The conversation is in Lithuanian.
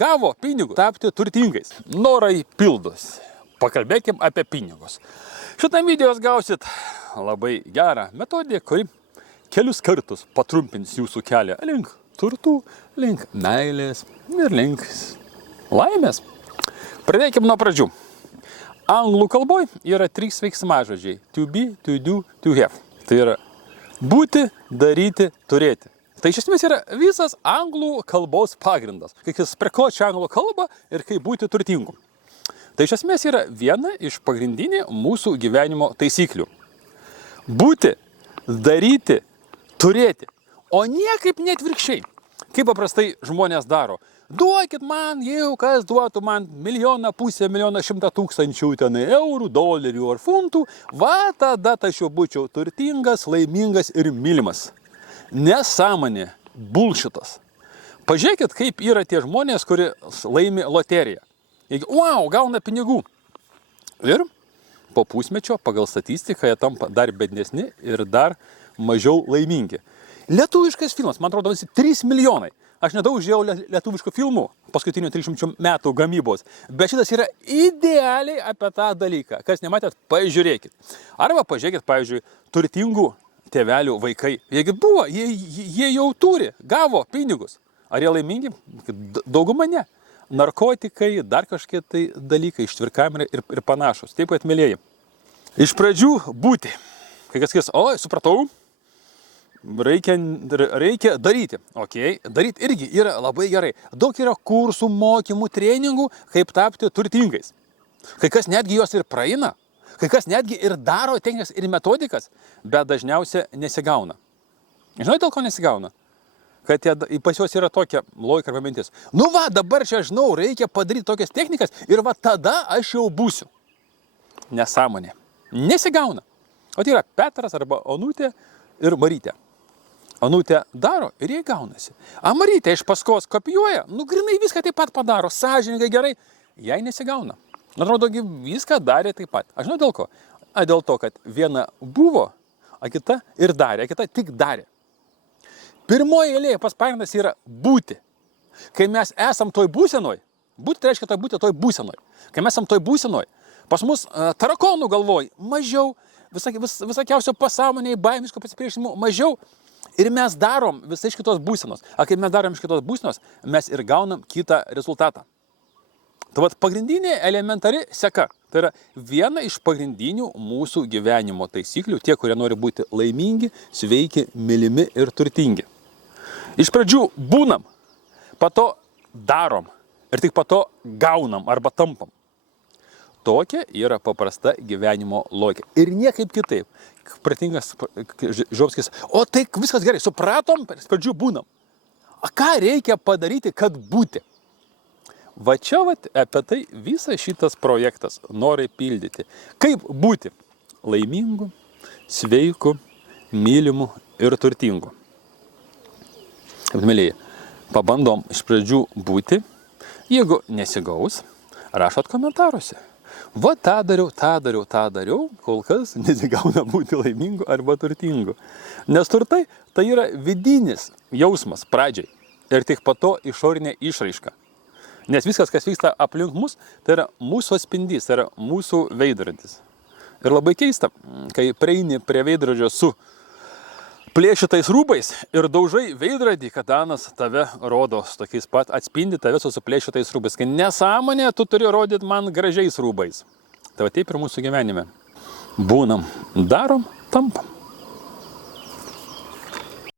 gavo pinigus, tapti turtingais. Norai pildosi. Pakalbėkim apie pinigus. Šitą video gausit labai gerą metodiją, kuri kelius kartus patrumpins jūsų kelią link turtų, link meilės ir link laimės. Pradėkim nuo pradžių. Anglų kalboj yra 3 veiksmažodžiai. To be, to do, to have. Tai yra būti, daryti, turėti. Tai iš esmės yra visas anglų kalbos pagrindas. Kaip jis prekočia anglų kalbą ir kaip būti turtingu. Tai iš esmės yra viena iš pagrindinių mūsų gyvenimo taisyklių. Būti, daryti, turėti. O niekaip netvirkščiai. Kaip paprastai žmonės daro. Duokit man, jeigu kas duotų man 1,5 milijoną, 100 tūkstančių eurų, dolerių ar funtų, va tada aš jau būčiau turtingas, laimingas ir mylimas. Nesąmonė, bullshitas. Pažiūrėkit, kaip yra tie žmonės, kurie laimi loteriją. Wow, gauna pinigų. Ir po pusmečio pagal statistiką jie tampa dar bednesni ir dar mažiau laimingi. Lietuviškas filmas, man atrodo, 3 milijonai. Aš nedaug žiūrėjau lietuviškų filmų paskutinių 300 metų gamybos, bet šitas yra idealiai apie tą dalyką. Kas nematėt, pažiūrėkit. Arba pažiūrėkit, pavyzdžiui, turtingų tėvelių vaikai. Jeigu buvo, jie jau turi, gavo pinigus. Ar jie laimingi? Dauguma ne. Narkotikai, dar kažkokie tai dalykai, ištvirkavimai ir panašus. Taip, kad mėlėjai. Iš pradžių būti. Kai kas sakys, oi, supratau. Reikia daryti. Okay. Daryti irgi yra labai gerai. Daug yra kursų, mokymų, treningų, kaip tapti turtingais. Kai kas netgi jos ir praeina. Kai kas netgi ir daro technikas ir metodikas, bet dažniausiai nesigauna. Žinai, dėl ko nesigauna? Kad pas juos yra tokia logika arba mintis. Nu va, dabar čia žinau, reikia padaryti tokias technikas ir va tada aš jau būsiu. Nesąmonė. Nesigauna. O tai yra Petras arba Onutė ir Marytė. Onutė daro ir jie gaunasi. A Marytė iš paskos kopijuoja, nu grinai viską taip pat padaro, sąžiningai gerai, jai nesigauna. Atrodo, viską darė taip pat. Aš žinau dėl ko? A dėl to, kad viena buvo, a kita ir darė, a kita tik darė. Pirmoji eilėje pas pagrindas yra būti. Kai mes esam toj būsenoj, būti tai reiškia būti toj būsenoj. Kai mes esam toj būsenoj, pas mus tarakonų galvoj mažiau, visokiausio pasąmonėje, baimiško pasipriešinimo mažiau. Ir mes darom visai iš kitos būsenos. A kai mes darom iš kitos būsenos, mes ir gaunam kitą rezultatą. Tai vat pagrindinė elementari seka. Tai yra viena iš pagrindinių mūsų gyvenimo taisyklių, tie, kurie nori būti laimingi, sveiki, mylimi ir turtingi. Iš pradžių būnam, po to darom ir tik po to gaunam arba tampam. Tokia yra paprasta gyvenimo logika. Ir niekaip kitaip. Pratingas Žobskis, o tai viskas gerai, supratom, iš pradžių būnam. A ką reikia padaryti, kad būti? Va čia apie tai visas šitas projektas nori pildyti. Kaip būti laimingu, sveiku, mylimu ir turtingu. Mėlyje, pabandom iš pradžių būti, jeigu nesigaus, rašot komentaruose. Va tą dariau, kol kas nesigauna būti laimingu arba turtingu. Nes turtai tai yra vidinis jausmas pradžiai ir tik po to išorinė išraiška. Nes viskas, kas vyksta aplink mus, tai yra mūsų atspindys, tai yra mūsų veidrodis. Ir labai keista, kai prieini prie veidrodžio su plėšytais rūbais ir daužai veidrodį, kad Danas tave rodo, tokiais pat atspindi tave su plėšytais rūbais. Kai nesąmonė, tu turi rodyti man gražiais rūbais. Tai va taip ir mūsų gyvenime. Būnam, darom, tampam.